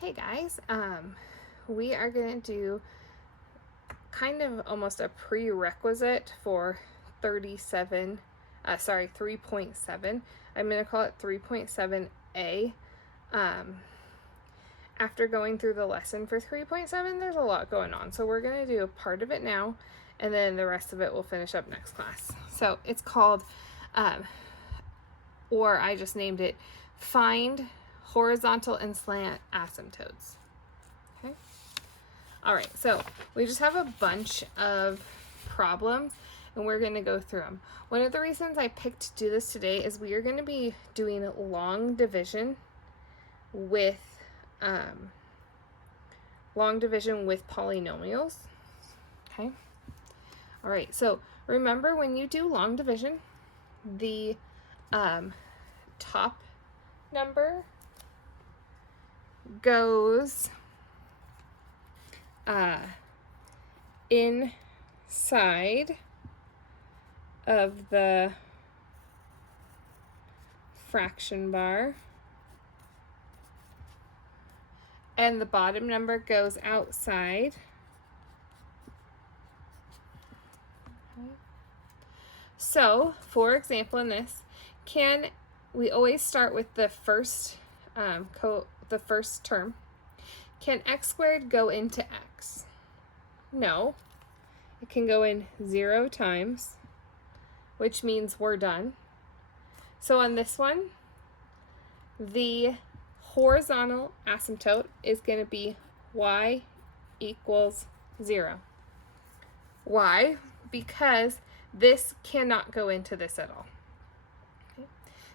Hey guys, we are going to do kind of almost a prerequisite for 3.7. I'm going to call it 3.7a. After going through the lesson for 3.7, there's a lot going on. So we're going to do a part of it now, and then the rest of it we'll finish up next class. So it's called, or I just named it, Find Horizontal and Slant Asymptotes. Okay. All right, so we just have a bunch of problems and we're going to go through them. One of the reasons I picked to do this today is we are going to be doing long division with polynomials. Okay. All right, so remember when you do long division, the top number goes inside of the fraction bar, and the bottom number goes outside. Okay. So, for example, in this, we always start with the first term. Can x squared go into x? No. It can go in 0 times, which means we're done. So on this one, the horizontal asymptote is going to be y equals 0. Why? Because this cannot go into this at all. Okay.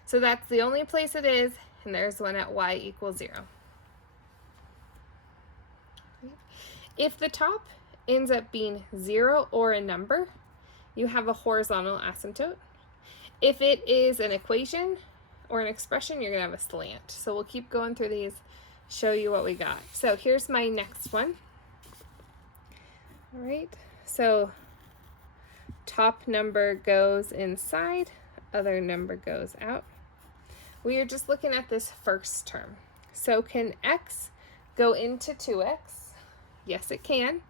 So that's the only place it is, and there's one at y equals 0. If the top ends up being 0 or a number, you have a horizontal asymptote. If it is an equation or an expression, you're going to have a slant. So we'll keep going through these, show you what we got. So here's my next one. All right, so top number goes inside, other number goes out. We are just looking at this first term. So can x go into 2x? Yes, it can.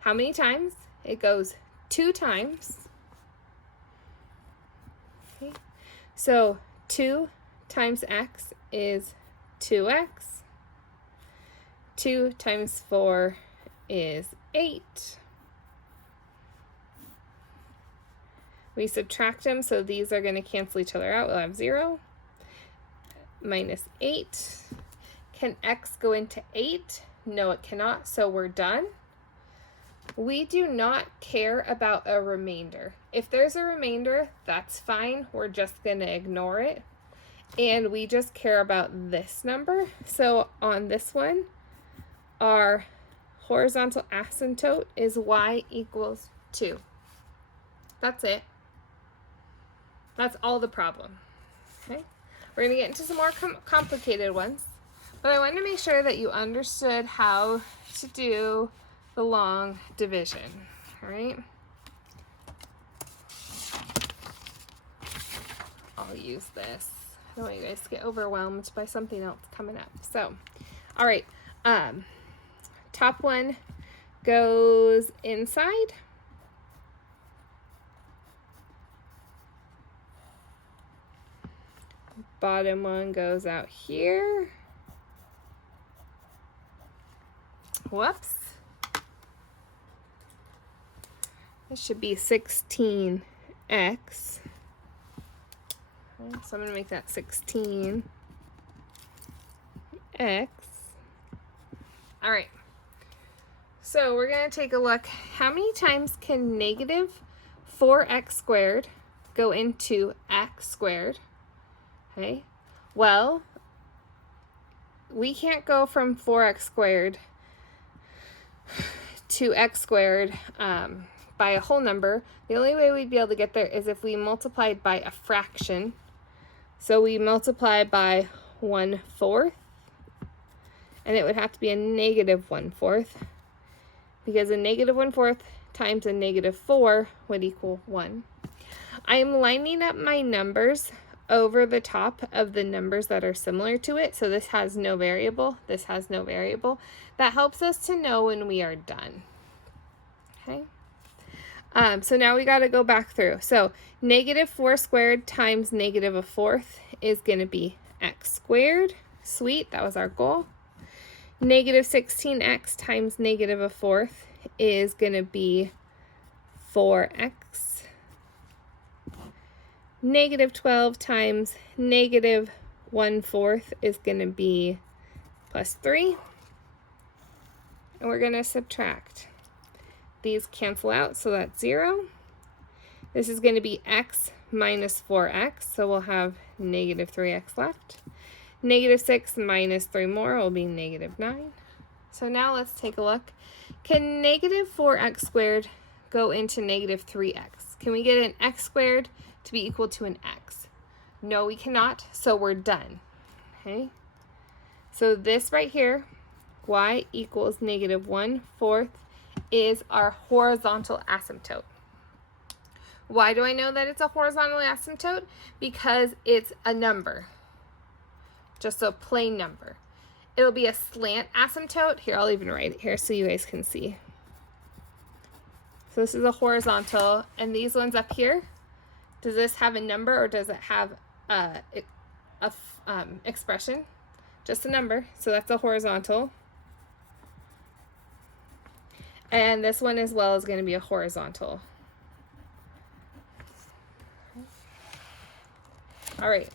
How many times? It goes 2 times. Okay. So 2 times x is 2x. 2 times 4 is 8. We subtract them, so these are going to cancel each other out. We'll have 0 minus 8. Can x go into 8? No, it cannot, so we're done. We do not care about a remainder. If there's a remainder, that's fine. We're just going to ignore it. And we just care about this number. So on this one, our horizontal asymptote is y equals 2. That's it. That's all the problem. Okay? We're going to get into some more complicated ones. But I wanted to make sure that you understood how to do the long division, all right? I'll use this. I don't want you guys to get overwhelmed by something else coming up. So, all right, top one goes inside. Bottom one goes out here. Whoops. It should be 16x. Okay, so I'm going to make that 16x. All right. So we're going to take a look. How many times can negative 4x squared go into x squared? Okay. Well, we can't go from 4x squared to x squared by a whole number. The only way we'd be able to get there is if we multiplied by a fraction. So we multiply by 1/4, and it would have to be a negative 1/4, because a negative 1/4 times a negative 4 would equal 1. I am lining up my numbers over the top of the numbers that are similar to it. So this has no variable, this has no variable. That helps us to know when we are done. Okay. So now we got to go back through. So -4 squared times -1/4 is going to be x squared. Sweet, that was our goal. -16x times -1/4 is going to be 4x. -12 times -1/4 is going to be +3. And we're going to subtract. These cancel out, so that's 0. This is going to be x minus 4x, so we'll have -3x left. -6 minus 3 more will be -9. So now let's take a look. Can -4x squared go into -3x? Can we get an x squared to be equal to an x? No, we cannot, so we're done. Okay. So this right here, y equals -1/4, is our horizontal asymptote. Why do I know that it's a horizontal asymptote? Because it's a number, just a plain number. It'll be a slant asymptote. Here, I'll even write it here so you guys can see. So this is a horizontal, and these ones up here, does this have a number or does it have a expression? Just a number, so that's a horizontal. And this one as well is going to be a horizontal. All right,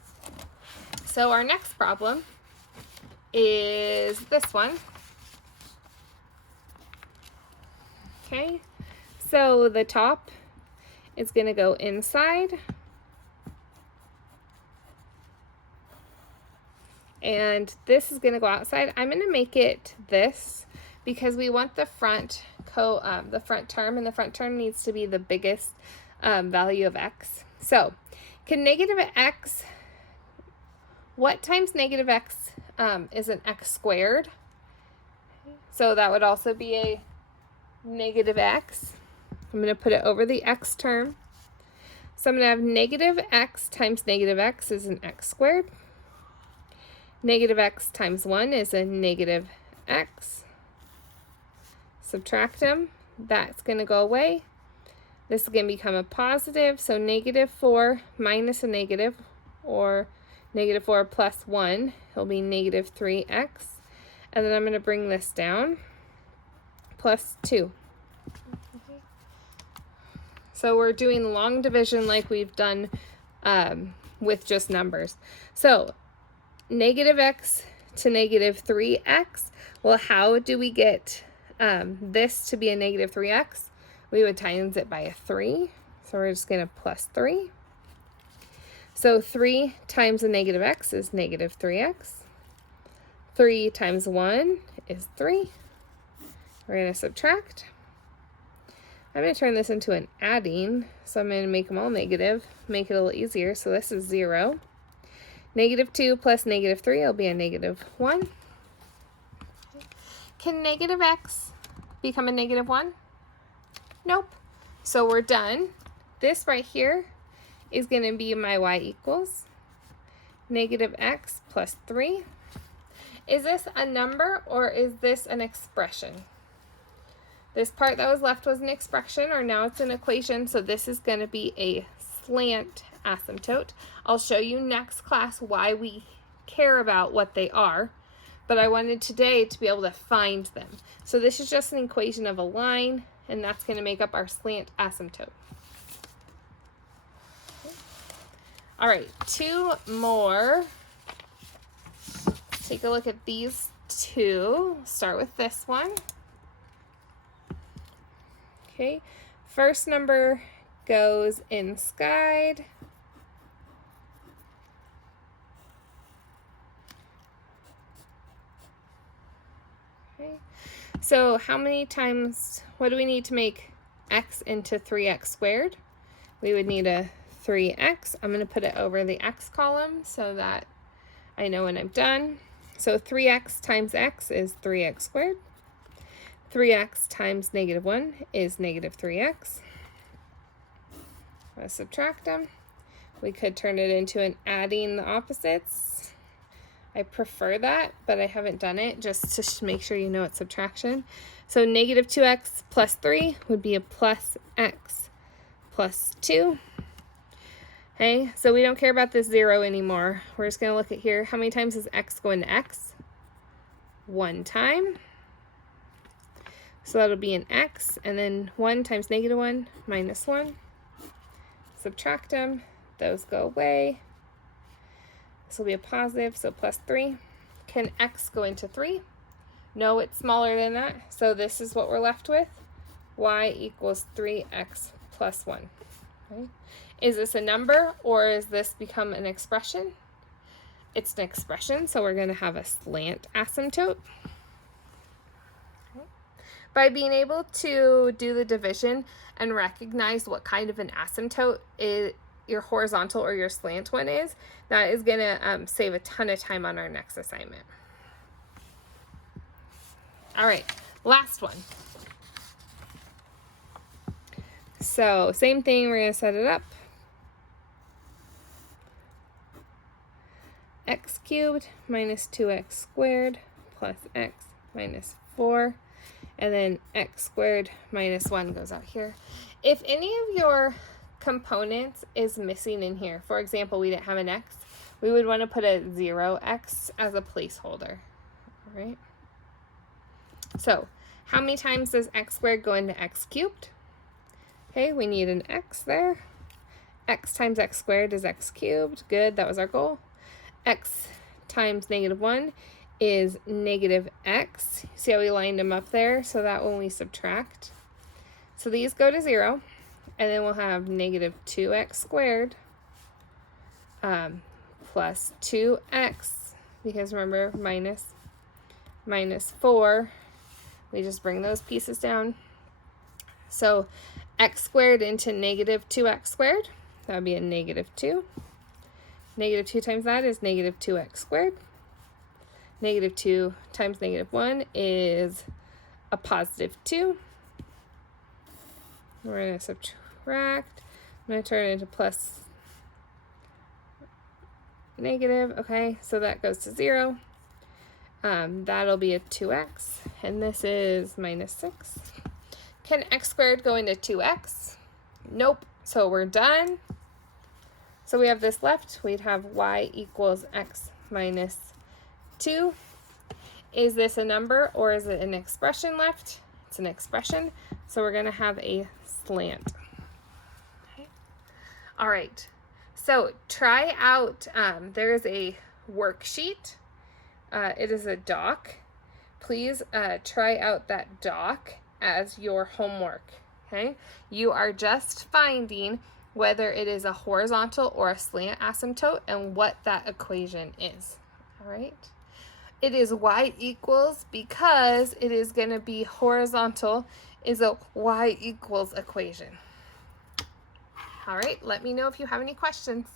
so our next problem is this one. Okay, so the top is going to go inside, and this is going to go outside. I'm going to make it this because we want the front term, and the front term needs to be the biggest value of x. So, can -x, what times -x is an x squared? So that would also be a -x. I'm going to put it over the x term. So I'm going to have -x times -x is an x squared. -x times 1 is a -x. Subtract them. That's going to go away. This is going to become a positive. So -4 minus a negative, or -4 plus 1, it'll be -3x. And then I'm going to bring this down, plus 2. So we're doing long division like we've done with just numbers. So -x to -3x. Well, how do we get this to be a -3x? We would times it by a 3. So we're just going to plus 3. So 3 times a -x is -3x. 3 times 1 is 3. We're going to subtract. I'm going to turn this into an adding, so I'm going to make them all negative, make it a little easier. So this is 0. -2 plus -3 will be a -1. Can -x become a -1? Nope. So we're done. This right here is going to be my y equals -x plus 3. Is this a number or is this an expression? This part that was left was an expression, or now it's an equation, so this is going to be a slant asymptote. I'll show you next class why we care about what they are, but I wanted today to be able to find them. So this is just an equation of a line, and that's going to make up our slant asymptote. All right, 2 more. Take a look at these 2. Start with this one. Okay, first number goes inside. Okay, so how many times, what do we need to make x into 3x squared? We would need a 3x. I'm going to put it over the x column so that I know when I'm done. So 3x times x is 3x squared. 3x times -1 is -3x. Let's subtract them. We could turn it into an adding the opposites. I prefer that, but I haven't done it, just to make sure you know it's subtraction. So negative 2x plus 3 would be a plus x plus 2. Okay, so we don't care about this 0 anymore. We're just going to look at here. How many times does x go into x? 1 time. So that'll be an x, and then 1 times negative 1 minus 1. Subtract them. Those go away. This will be a positive, so plus 3. Can x go into 3? No, it's smaller than that. So this is what we're left with. Y equals 3x plus 1. Okay. Is this a number, or is this become an expression? It's an expression, so we're going to have a slant asymptote. Okay. By being able to do the division and recognize what kind of an asymptote your horizontal or your slant one is, that is going to save a ton of time on our next assignment. All right, last one. So same thing, we're going to set it up. X cubed minus 2x squared plus x minus 4. And then x squared minus 1 goes out here. If any of your components is missing in here, for example, we didn't have an x, we would want to put a 0x as a placeholder. All right. So how many times does x squared go into x cubed? Okay, we need an x there. X times x squared is x cubed. Good, that was our goal. X times negative 1 is negative x. See how we lined them up there? So that when we subtract. So these go to 0. And then we'll have negative 2x squared plus 2x. Because remember, minus 4. We just bring those pieces down. So x squared into negative 2x squared. That would be a negative 2. Negative 2 times that is negative 2x squared. Negative 2 times negative 1 is a positive 2. We're going to subtract. I'm going to turn it into plus negative. Okay, so that goes to 0. That'll be a 2x. And this is minus 6. Can x squared go into 2x? Nope. So we're done. So we have this left. We'd have y equals x minus 2. Is this a number, or is it an expression left? It's an expression. So we're going to have a slant. Okay. All right. So try out, there is a worksheet. It is a doc. Please try out that doc as your homework. Okay. You are just finding whether it is a horizontal or a slant asymptote and what that equation is. All right. It is y equals because it is going to be horizontal is a y equals equation. All right. Let me know if you have any questions.